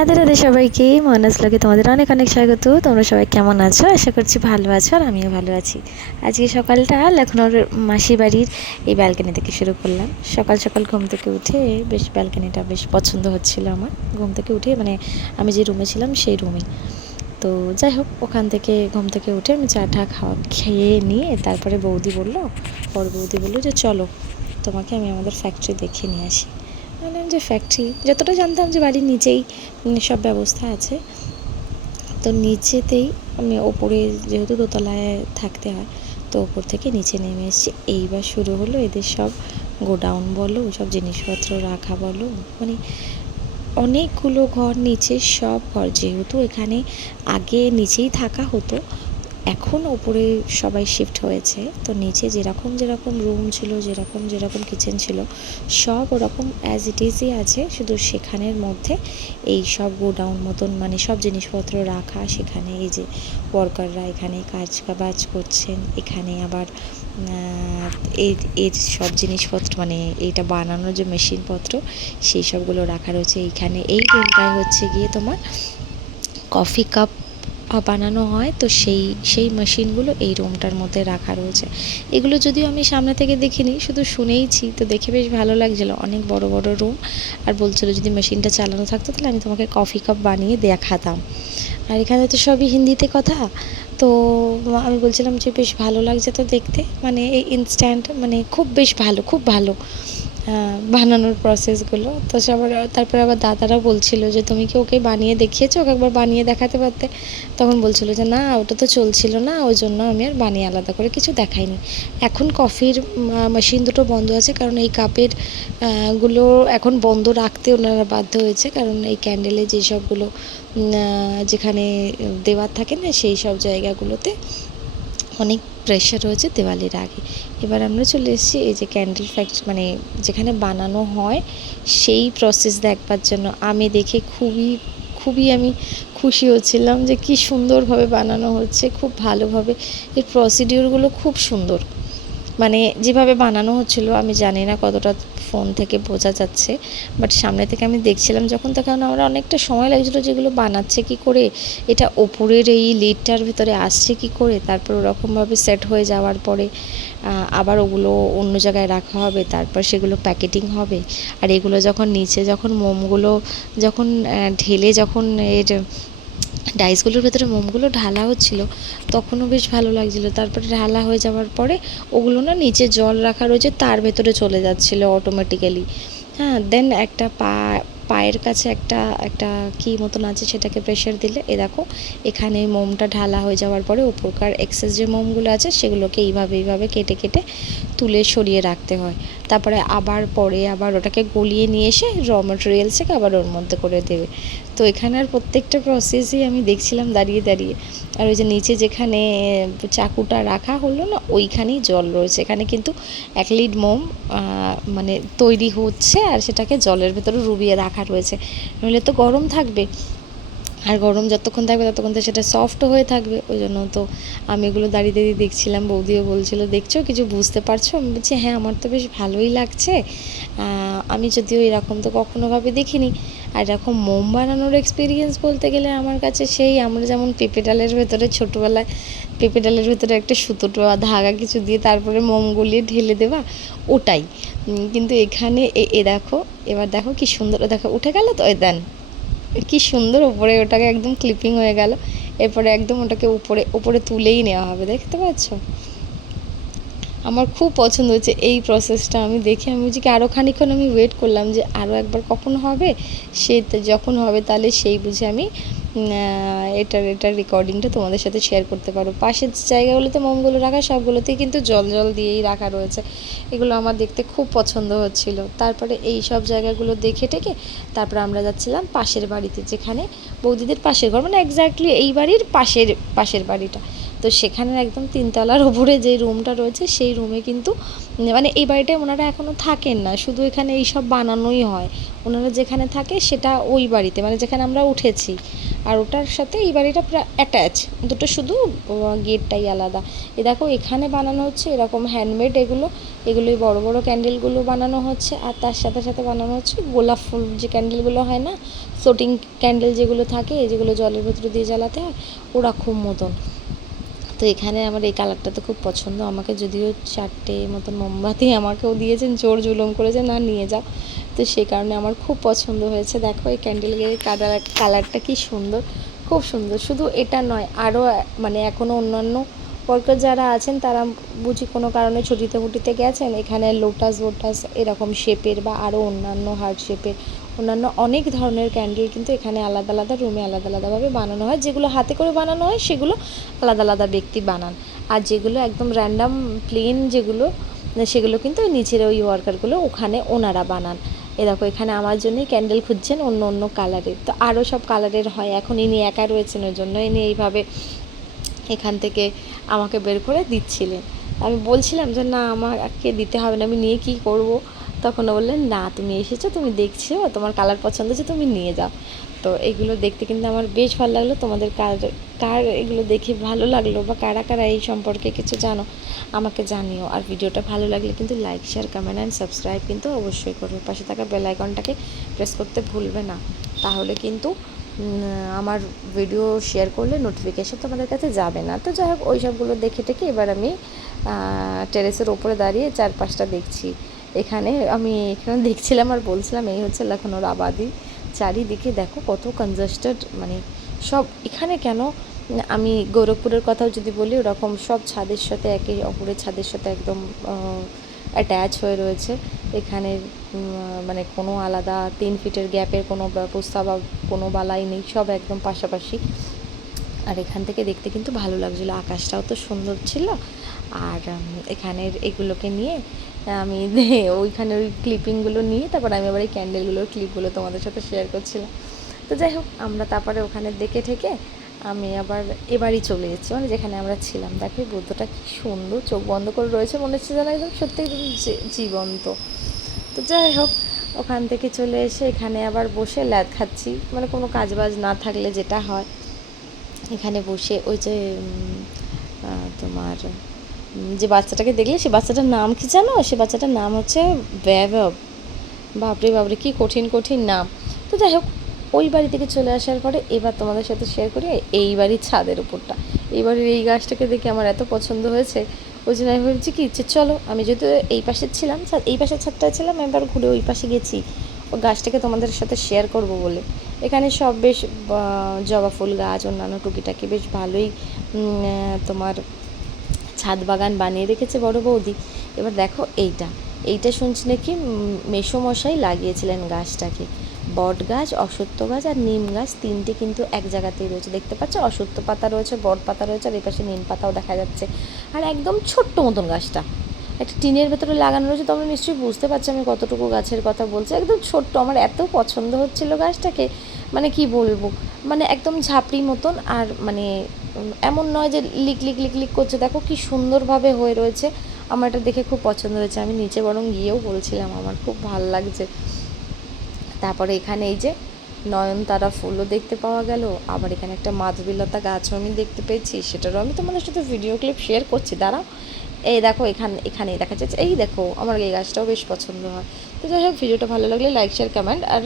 রাধে রাধে সবাইকে মনাস ব্লগে তোমাদের অনেক অনেক স্বাগত। তোমরা সবাই কেমন আছো? আশা করছি ভালো আছো, আর আমিও ভালো আছি। আজকে সকালটা লখনৌর মাসি বাড়ির এই ব্যালকনি থেকে শুরু করলাম। সকাল সকাল ঘুম থেকে উঠে বেশ ব্যালকনিটা বেশ পছন্দ হচ্ছিল আমার। ঘুম থেকে উঠে মানে আমি যে রুমে ছিলাম সেই রুমেই। তো যাই হোক, ওখান থেকে ঘুম থেকে উঠে আমি চা টা খেয়ে নিয়ে তারপরে বড় বৌদি বললো যে চলো তোমাকে আমি আমাদের ফ্যাক্টরি দেখিয়ে নিয়ে আসি। বললাম যে ফ্যাক্টরি, যতটা জানতাম যে বাড়ির নিচেই সব ব্যবস্থা আছে। তো নিচেতেই আমি ওপরে, যেহেতু দোতলায় থাকতে হয়, তো ওপর থেকে নিচে নেমে এসেছি। এইবার শুরু হলো এদের সব গোডাউন বলো, সব জিনিসপত্র রাখা বলো, মানে অনেকগুলো ঘর নিচে, সব ঘর। যেহেতু এখানে আগে নিচেই থাকা হতো, এখন ওপরে সবাই শিফট হয়েছে। তো নিচে যেরকম যেরকম রুম ছিল, যেরকম কিচেন ছিল, সব ওরকম অ্যাজ ইট ইজই আছে। শুধু সেখানের মধ্যে এই সব গোডাউন মতন, মানে সব জিনিসপত্র রাখা। সেখানে এই যে ওয়ার্কাররা এখানে কাজ করছেন। এখানে আবার এর সব জিনিসপত্র, মানে এইটা বানানোর যে মেশিনপত্র, সেই সবগুলো রাখা রয়েছে এইখানে। এই রুমটায় হচ্ছে গিয়ে তোমার কফি কাপ বানানো হয়। তো সেই মেশিনগুলো এই রুমটার মধ্যে রাখা রয়েছে। এগুলো যদিও আমি সামনে থেকে দেখিনি, শুধু শুনেইছি। তো দেখে বেশ ভালো লাগছিলো, অনেক বড় বড় রুম। আর বলছিলো যদি মেশিনটা চালানো থাকতো তাহলে আমি তোমাকে কফি কাপ বানিয়ে দেখাতাম। আর এখানে তো সবই হিন্দিতে কথা। তো আমি বলছিলাম যে বেশ ভালো লাগছে তো দেখতে, মানে এই ইনস্ট্যান্ট, মানে খুব ভালো বানানোর প্রসেসগুলো। তো সবার তারপরে আবার দাদারা বলছিল যে তুমি কি ওকে বানিয়ে দেখিয়েছো, ওকে একবার বানিয়ে দেখাতে পারতে। তখন বলছিল যে না, ওটা তো চলছিল না, ওই জন্য আমি আর বানিয়ে আলাদা করে কিছু দেখাইনি। এখন কফির মেশিন দুটো বন্ধ আছে, কারণ এই কাপের গুলো এখন বন্ধ রাখতে ওনারা বাধ্য হয়েছে। কারণ এই ক্যান্ডেলে যেসবগুলো যেখানে দেওয়ার থাকে না, সেই সব জায়গাগুলোতে অনেক প্রেশার রয়েছে দেওয়ালির আগে। এবার আমরা চলে এসেছি এই যে ক্যান্ডেল ফ্যাক্টরি, মানে যেখানে বানানো হয় সেই প্রসেস দেখবার জন্য। আমি দেখে খুবই আমি খুশি হচ্ছিলাম যে কি সুন্দরভাবে বানানো হচ্ছে, খুব ভালোভাবে। এর প্রসিডিওরগুলো খুব সুন্দর, মানে যেভাবে বানানো হচ্ছিল আমি জানি না কতটা ফোন থেকে বোঝা যাচ্ছে, বাট সামনে থেকে আমি দেখছিলাম যখন, তখন আমার অনেকটা সময় লাগছিলো যেগুলো বানাচ্ছে কি করে, এটা ওপরের এই লিডটার ভিতরে আসছে কি করে, তারপর ওরকমভাবে সেট হয়ে যাওয়ার পরে আবার ওগুলো অন্য জায়গায় রাখা হবে, তারপর সেগুলো প্যাকেটিং হবে। আর এগুলো যখন নিচে, যখন মোমগুলো যখন ঢেলে, যখন এর ডাইসগুলোর ভেতরে মোমগুলো ঢালা হচ্ছিলো, তখনও বেশ ভালো লাগছিলো। তারপরে ঢালা হয়ে যাওয়ার পরে ওগুলো না নিচে জল রাখা রয়েছে, তার ভেতরে চলে যাচ্ছিলো অটোমেটিক্যালি। হ্যাঁ, দেন একটা পায়ের কাছে একটা কী মতন আছে, সেটাকে প্রেশার দিলে এ দেখো এখানে মোমটা ঢালা হয়ে যাওয়ার পরে উপরকার এক্সেস যে মোমগুলো আছে সেগুলোকে এইভাবে কেটে তুলে সরিয়ে রাখতে হয়। তারপরে আবার ওটাকে গলিয়ে নিয়ে এসে র মেটেরিয়ালসকে আবার ওর মধ্যে করে দেবে। তো এখানের প্রত্যেকটা প্রসেসই আমি দেখছিলাম দাঁড়িয়ে। আর ওই যে নিচে যেখানে চাকুটা রাখা হলো না, ওইখানেই জল রয়েছে। এখানে কিন্তু 1 লিড মোম মানে তৈরি হচ্ছে, আর সেটাকে জলের ভেতরে ডুবিয়ে রাখা রয়েছে, নইলে তো গরম থাকবে। আর গরম যতক্ষণ থাকবে ততক্ষণ তো সেটা সফটও হয়ে থাকবে। ওই জন্য তো আমি এগুলো দাঁড়িয়ে দেখছিলাম। বৌদিও বলছিল দেখছো কিছু বুঝতে পারছো? আমি বলছি হ্যাঁ, আমার তো বেশ ভালোই লাগছে। আমি যদিও এরকম তো কখনোভাবে দেখিনি। আর এরকম মোম বানানোর এক্সপিরিয়েন্স বলতে গেলে আমার কাছে সেই, আমরা যেমন পেঁপে ডালের ভেতরে ছোটোবেলায় পেঁপে ডালের ভেতরে একটা সুতো ধাগা কিছু দিয়ে তারপরে মোম গলিয়ে ঢেলে দেওয়া, ওটাই। কিন্তু এখানে দেখো, এবার দেখো কি সুন্দর, দেখো উঠে গেল তো, দেন কি সুন্দর ওপরে ওটাকে একদম ক্লিপিং হয়ে গেল। এরপরে একদম ওটাকে উপরে তুলেই নেওয়া হবে, দেখতে পাচ্ছ? আমার খুব পছন্দ হয়েছে এই প্রসেসটা। আমি দেখে আমি বুঝি কি আরও খানিকক্ষণ আমি ওয়েট করলাম যে আরও একবার কখন হবে। সে যখন হবে তাহলে সেই বুঝে আমি এটার রেকর্ডিংটা তোমাদের সাথে শেয়ার করতে পারো। পাশের জায়গাগুলোতে মোমগুলো রাখা সবগুলোতেই কিন্তু জল দিয়েই রাখা রয়েছে। এগুলো আমার দেখতে খুব পছন্দ হচ্ছিল। তারপরে এই সব জায়গাগুলো দেখে তারপরে আমরা যাচ্ছিলাম পাশের বাড়িতে, যেখানে বৌদিদের পাশের ঘর, মানে এক্স্যাক্টলি এই বাড়ির পাশের বাড়িটা। তো সেখানে একদম 3 তলার ওপরে যে রুমটা রয়েছে সেই রুমে কিন্তু, মানে এই বাড়িটায় ওনারা এখনও থাকেন না, শুধু এখানে এইসব বানানোই হয়। ওনারা যেখানে থাকে সেটা ওই বাড়িতে, মানে যেখানে আমরা উঠেছি। আর ওটার সাথে এই বাড়িটা পুরো অ্যাটাচ, দুটো শুধু গেটটাই আলাদা। এ দেখো এখানে বানানো হচ্ছে এরকম হ্যান্ডমেড, এগুলোই বড় বড় ক্যান্ডেলগুলো বানানো হচ্ছে। আর তার সাথে সাথে বানানো হচ্ছে গোলাপ ফুল, যে ক্যান্ডেলগুলো হয় না, ফ্লোটিং ক্যান্ডেল যেগুলো থাকে, যেগুলো জলের ভেতরে দিয়ে জ্বালাতে হয়, ওরকম মতন। তো এখানে আমার এই কালারটা তো খুব পছন্দ, আমাকে যদিও 4টে মতন মোমবাতি আমাকেও দিয়েছেন, জোর জুলুম করেছে না নিয়ে যাও, তো সেই কারণে আমার খুব পছন্দ হয়েছে। দেখো এই ক্যান্ডেলের কালারটা কি সুন্দর, খুব সুন্দর। শুধু এটা নয়, আরও মানে এখনও অন্যান্য ওয়ার্কার যারা আছেন তারা বুঝি কোনো কারণে ছুটিতে ফুটিতে গেছেন, এখানে লোটাস এরকম শেপের বা আরও অন্যান্য হার্ট শেপের অন্যান্য অনেক ধরনের ক্যান্ডেল কিন্তু এখানে আলাদা আলাদা রুমে আলাদা আলাদাভাবে বানানো হয়। যেগুলো হাতে করে বানানো হয় সেগুলো আলাদা আলাদা ব্যক্তি বানান, আর যেগুলো একদম র্যান্ডাম প্লেন যেগুলো, সেগুলো কিন্তু ওই নিচের ওই ওয়ার্কারগুলো ওখানে ওনারা বানান। দেখো এখানে আমার জন্যই ক্যান্ডেল খুঁজছেন অন্য অন্য কালারের, তো আরও সব কালারের হয়। এখন ইনি একা রয়েছেন, ওই জন্য ইনি এইভাবে এখান থেকে আমাকে বের করে দিচ্ছিলেন। আমি বলছিলাম যে না আমাকে দিতে হবে না, আমি নিয়ে কী করব। তখন বললেন না তুমি এসেছো, তুমি দেখছো, তোমার কালার পছন্দ হচ্ছে, তুমি নিয়ে যাও। তো এগুলো দেখতে কিন্তু আমার বেশ ভালো লাগলো। তোমাদের কার এগুলো দেখে ভালো লাগলো, বা কারা কারা এই সম্পর্কে কিছু জানো আমাকে জানিও। আর ভিডিওটা ভালো লাগলে কিন্তু like, share, comment and subscribe কিন্তু অবশ্যই করবে। পাশে থাকা বেল আইকনটাকে প্রেস করতে ভুলবে না, তাহলে কিন্তু আমার ভিডিও শেয়ার করলে নোটিফিকেশান তোমাদের কাছে যাবে না। তো যাই হোক ওই সবগুলো দেখে টেকে এবার আমি টেরেসের ওপরে দাঁড়িয়ে চারপাশটা দেখছি। এখানে দেখছিলাম আর বলছিলাম এই হচ্ছে লখনৌর আবাদি। চারিদিকে দেখো কত কনজাস্টেড, মানে সব এখানে কেন, আমি গোরখপুরের কথাও যদি বলি, ওরকম সব ছাদের সাথে একে অপরের ছাদের সাথে একদম অ্যাট্যাচ হয়ে রয়েছে। এখানে মানে কোনো আলাদা 3 ফিটের গ্যাপের কোনো ব্যবস্থা বা কোনো বালাই নেই, সব একদম পাশাপাশি। আর এখান থেকে দেখতে কিন্তু ভালো লাগছিলো, আকাশটাও তো সুন্দর ছিল। আর এখানের এগুলোকে নিয়ে আমি ওইখানে ওই ক্লিপিংগুলো নিয়ে তারপর আমি আবার এই ক্যান্ডেলগুলোর ক্লিপগুলো তোমাদের সাথে শেয়ার করছিলাম। তো যাই হোক আমরা তারপরে ওখানে দেখে ঠেকে আমি আবার এবারই চলে এসেছি, মানে যেখানে আমরা ছিলাম। দেখো এই বুদ্ধটা কি সুন্দর, চোখ বন্ধ করে রয়েছে, মনে হচ্ছে যেন একদম সত্যি একদম জীবন্ত। তো যাই হোক ওখান থেকে চলে এসে এখানে আবার বসে ল্যাদ খাচ্ছি, মানে কোনো কাজবাজ না থাকলে যেটা হয়, এখানে বসে ওই যে তোমার যে বাচ্চাটাকে দেখলে, সে বাচ্চাটার নাম কি জানো? সে বাচ্চাটার নাম হচ্ছে বৈভব। বাপরে বাপরে কী কঠিন কঠিন নাম। তো যাই হোক ওই বাড়ি থেকে চলে আসার পরে এবার তোমাদের সাথে শেয়ার করি এই বাড়ির ছাদের উপরটা। এই বাড়ির এই গাছটাকে দেখে আমার এত পছন্দ হয়েছে, ওই জন্য আমি ভাবছি কি ইচ্ছে চলো, আমি যেহেতু এই পাশে ছিলাম, এই পাশের ছাদটায় ছিলাম, একবার ঘুরে ওই পাশে গেছি ও গাছটাকে তোমাদের সাথে শেয়ার করব বলে। এখানে সব বেশ জবা ফুল গাছ, অন্যান্য টুকিটাকি বেশ ভালোই তোমার ছাদ বাগান বানিয়ে রেখেছে বড় বৌদি। এবার দেখো এইটা শুনছি নাকি মেসোমশাই লাগিয়েছিলেন গাছটাকে। বট গাছ, অশ্বত্থ গাছ আর নিম গাছ 3টে কিন্তু এক জায়গাতেই রয়েছে, দেখতে পাচ্ছ? অশ্বত্থ পাতা রয়েছে, বট পাতা রয়েছে, আর এই পাশে নিম পাতাও দেখা যাচ্ছে। আর একদম ছোট্ট মতন গাছটা একটা টিনের ভেতরে লাগানো রয়েছে। তোমরা নিশ্চয়ই বুঝতে পারছো আমি কতটুকু গাছের কথা বলছি, একদম ছোট্ট। আমার এত পছন্দ হচ্ছিল গাছটাকে, মানে কি বলবো, মানে একদম ঝাপড়ি মতন। আর মানে এমন নয় যে লিক করছে, দেখো কি সুন্দরভাবে হয়ে রয়েছে। আমার এটা দেখে খুব পছন্দ হয়েছে, আমি নিচে বরং গিয়েও বলছিলাম আমার খুব ভালো লাগছে। তারপরে এখানে এই যে নয়নতারা ফুলও দেখতে পাওয়া গেল, আবার এখানে একটা মাধবীলতা গাছও আমি দেখতে পেয়েছি, সেটারও আমি তোমাদের সাথে ভিডিও ক্লিপ শেয়ার করছি, দাঁড়াও। এই দেখো এখানেই দেখা যাচ্ছে, এই দেখো আমার এই গাছটাও বেশ পছন্দ হয়। তো যাই হোক ভিডিওটা ভালো লাগলে লাইক, শেয়ার, কমেন্ট আর